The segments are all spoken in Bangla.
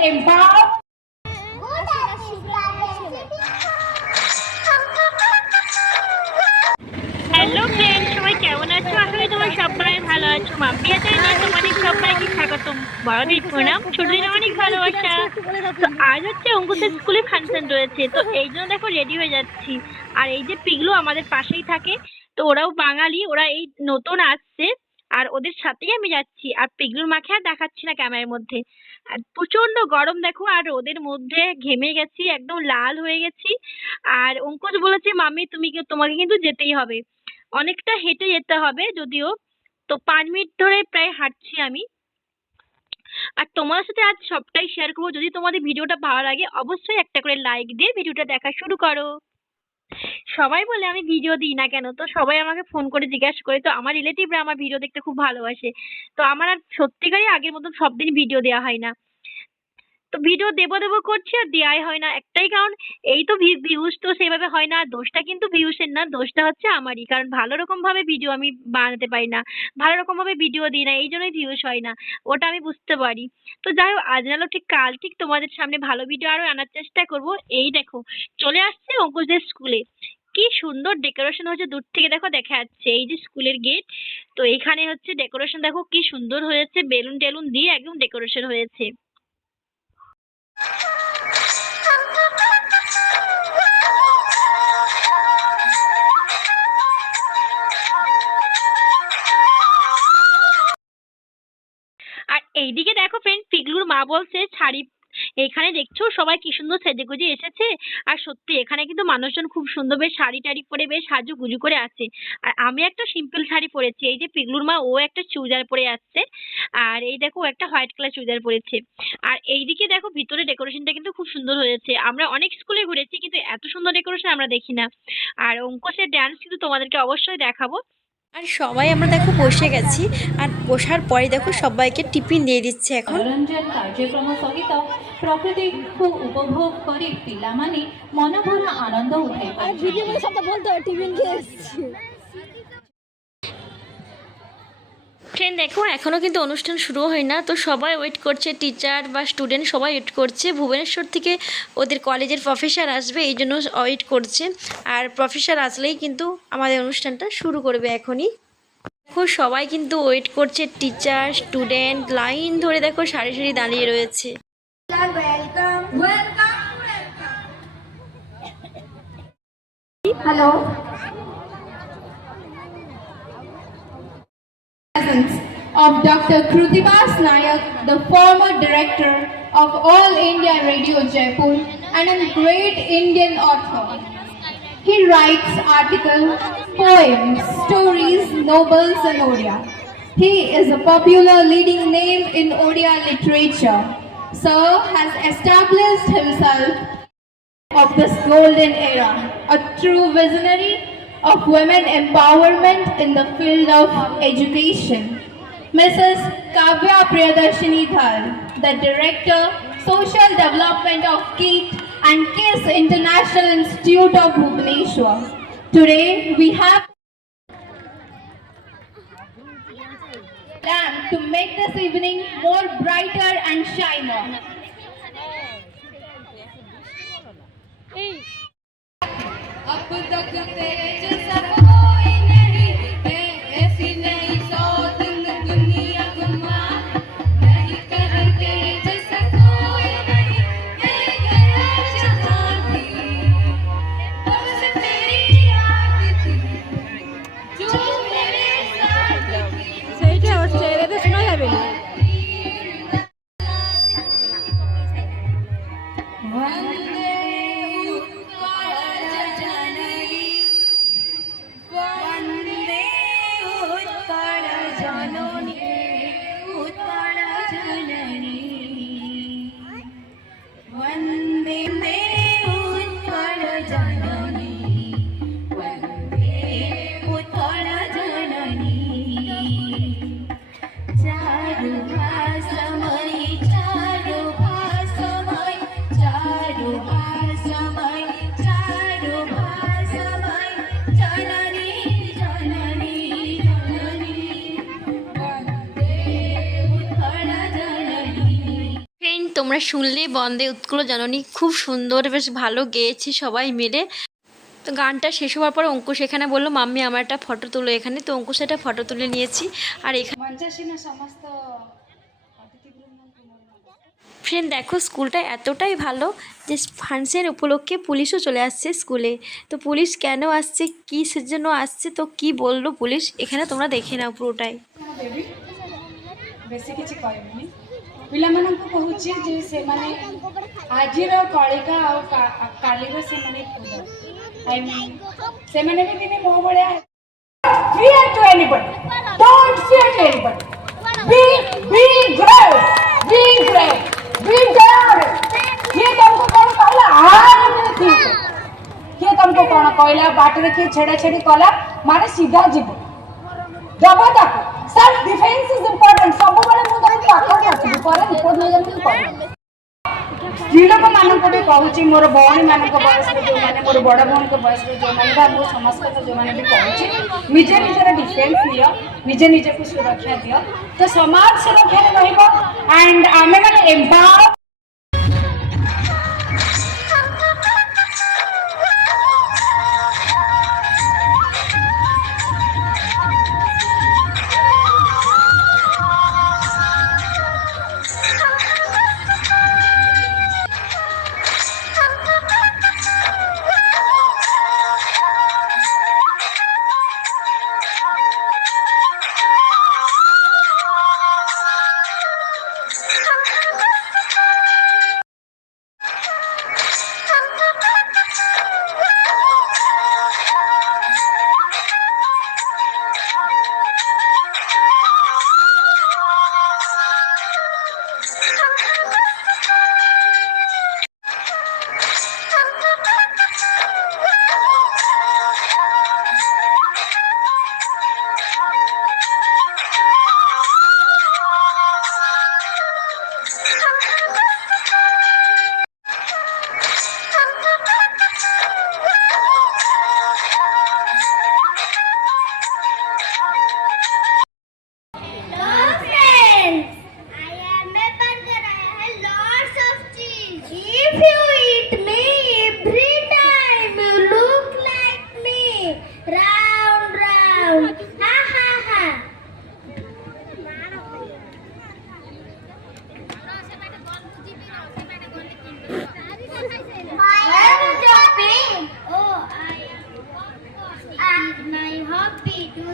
হ্যালো ফ্রেন্ড সবাই কেমন আছো? আশা তোমার সবাই ভালো আছো। মাম্পিয়া চ্যানেলে তোমাদের সবাইকে স্বাগতম। বড়দের প্রণাম। ছোটদের তো আজ হচ্ছে অঙ্কুশের স্কুলে ফাংশন রয়েছে। তো এই জন্য দেখো রেডি হয়ে যাচ্ছি। আর এই যে পিগলু আমাদের পাশেই থাকে, তো ওরাও বাঙালি, ওরা এই নতুন আসছে। আর ওদের সাথেই আমি যাচ্ছি। আর পিগলুর মাকে আর দেখাচ্ছি না ক্যামেরার মধ্যে। আর প্রচণ্ড গরম দেখো, আর রোদের মধ্যে ঘেমে গেছি, একদম লাল হয়ে গেছি। আর অঙ্কুশ বলেছে মামি তুমি তোমাকে কিন্তু যেতেই হবে। অনেকটা হেঁটে যেতে হবে যদিও। তো পাঁচ মিনিট ধরে প্রায় হাঁটছি আমি। আর তোমার সাথে আজ সবটাই শেয়ার করব। যদি তোমাদের ভিডিওটা ভালো লাগে, অবশ্যই একটা করে লাইক দিয়ে ভিডিওটা দেখা শুরু করো। সবাই বলে আমি ভিডিও দিই না কেন? তো সবাই আমাকে ফোন করে জিজ্ঞাসা করে, তো আমার রিলেটিভরা আমার ভিডিও দেখতে খুব ভালোবাসে। তো আমার আর সত্যিকারই আগের মতন সব দিন ভিডিও দেওয়া হয় না। তো ভিডিও দেবো দেবো করছি আর দেওয়াই হয় না একটাই কারণ এই তো ভিউজ তো সেভাবে হয় না। দোষটা কিন্তু ভিউসের না, দোষটা হচ্ছে আমারই। কারণ ভালো রকম ভাবে ভিডিও আমি বানাতে পারি না, ভালো রকম ভাবে ভিডিও দিই না, এই জন্যই ভিউস হয় না। ওটা আমি বুঝতে পারি। তো যাই হোক, আজ নাহলে ঠিক কাল ঠিক তোমাদের সামনে ভালো ভিডিও আরও আনার চেষ্টা করব। এই দেখো, চলে আসছে অঙ্কুশদের স্কুলে কি সুন্দর ডেকোরেশন হচ্ছে দূর থেকে দেখো দেখা যাচ্ছে। এই যে স্কুলের গেট তো এখানে হচ্ছে ডেকোরেশন দেখো কি সুন্দর হয়েছে। বেলুন টেলুন দিয়ে একদম ডেকোরেশন হয়েছে। এইদিকে দেখো ফ্রেন্ড পিগলুর মা বলছে শাড়ি এখানে দেখছ সবাই কি সুন্দর সেজে গুজে এসেছে? আর সত্যি, এখানে কিন্তু মানুষজন খুব সুন্দর, বেশ শাড়ি টাড়ি পরে বেশ সাজু গুজু করে আছে। আর আমি একটা সিম্পল শাড়ি পরেছি, এই যে পিগলুর মা, ও একটা চুড়িদার পরে আসছে। আর এই দেখো একটা হোয়াইট কালার চুড়িদার পরেছে। আর এইদিকে দেখো, ভিতরে ডেকোরেশনটা কিন্তু খুব সুন্দর হয়েছে। আমরা অনেক স্কুলে ঘুরেছি, কিন্তু এত সুন্দর ডেকোরেশন আমরা দেখি না। আর অঙ্কুশের ড্যান্স কিন্তু তোমাদেরকে অবশ্যই দেখাবো। আর সবাই আমরা দেখো বসে গেছি আর বসার পরে দেখো সবাইকে টিফিন দিয়ে দিচ্ছে এখন। মনোরঞ্জন কার্যক্রম সহিত প্রকৃতিকে উপভোগ করে পিলামানে মনভরা আনন্দ উঠে আর ভিডিও সবটা বলতে টিফিন খেয়ে ফ্রেন্ড দেখো এখনও কিন্তু অনুষ্ঠান শুরু হয় না। তো সবাই ওয়েট করছে টিচার বা স্টুডেন্ট সবাই ওয়েট করছে। ভুবনেশ্বর থেকে ওদের কলেজের প্রফেসর আসবে এই জন্য ওয়েট করছে। আর প্রফেসর আসলেই কিন্তু আমাদের অনুষ্ঠানটা শুরু করবে এখনই। দেখো সবাই কিন্তু ওয়েট করছে টিচার স্টুডেন্ট লাইন ধরে দেখো সারি সারি দাঁড়িয়ে রয়েছে। Hello. Presence of Dr. Krutibas Nayak, the former director of All India Radio Jaipur and a great Indian author. He writes articles, poems, stories, novels in Odia. He is a popular leading name in Odia literature. Sir has established himself of this golden era, a true visionary of women empowerment in the field of education. Mrs. Kavya Priyadarshini Dhar, the Director, Social Development of KIT and KISS International Institute of Bhubaneswar. Today we have lamp to make this evening more brighter and shiner. তোমরা শুনলেই বন্দে উৎকুল জননী। খুব সুন্দর বেশ ভালো গেয়েছি সবাই মিলে। তো গানটা শেষ হওয়ার পর অঙ্কুশ এখানে বলল মাম্মি আমার একটা ফটো তুলো এখানে। তো অঙ্কুশ একটা ফটো তুলে নিয়েছি। আর এখানে সমস্ত ফ্রেন্ড দেখো স্কুলটা এতটাই ভালো যে ফাংশন উপলক্ষে পুলিশও চলে আসছে স্কুলে। তো পুলিশ কেন আসছে কিসের জন্য আসছে তো কি বলল পুলিশ এখানে তোমরা দেখে নাও পুরোটাই। বেশি কিছু কহবিনি ପିଲାମାନଙ୍କୁ ସେମାନେ ବି ଦିନେ ମୋ ଭଳିଆ fear to anybody don't fear to anybody be be great be great be daring କିଏ ତମକୁ କ'ଣ କହିଲା ଆରାମରେ ଠିକ କିଏ ତମକୁ କ'ଣ କହିଲା ବାଟରେ କିଏ ଛେଡ଼ା ଛେଡ଼ି କଲା ମାନେ ସିଧା ଯିବ ଦବ ତାକୁ ସେଲ୍ଫ ଡିଫେନ୍ସ ଇଜ ଇମ୍ପୋର୍ଟାଣ୍ଟ ସବୁବେଳେ ମୁଁ ତମ ପାଖରେ ଆସିବି ପରେ ରିପୋର୍ଟ ନେଇଯାଉଛି ପରେ ସ୍ତ୍ରୀ ଲୋକମାନଙ୍କୁ ବି କହୁଛି ମୋର ଭଉଣୀମାନଙ୍କ ବୟସରେ ଯେଉଁମାନେ ମୋର ବଡ଼ ଭଉଣୀଙ୍କ ବୟସରେ ଯେଉଁମାନେ ବା ମୋ ସମସ୍ତଙ୍କ ଯେଉଁମାନେ ବି କହୁଛି ନିଜେ ନିଜର ଡିଫେନ୍ସ ନିଅ ନିଜେ ନିଜକୁ ସୁରକ୍ଷା ଦିଅ ତ ସମାଜ ସୁରକ୍ଷାରେ ରହିବ ଆଣ୍ଡ ଆମେମାନେ empower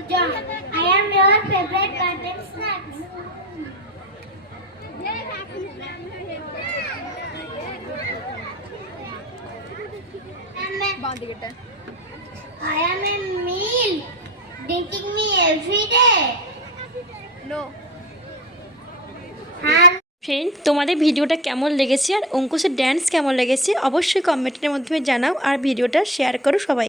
jump. I am your favorite carpet snacks. I am a meal. Drinking me every day. No. Friend তোমাদের ভিডিওটা কেমন লেগেছে আর অঙ্কুশের ড্যান্স কেমন লেগেছে অবশ্যই কমেন্টের মাধ্যমে জানাও আর ভিডিওটা শেয়ার করো সবাই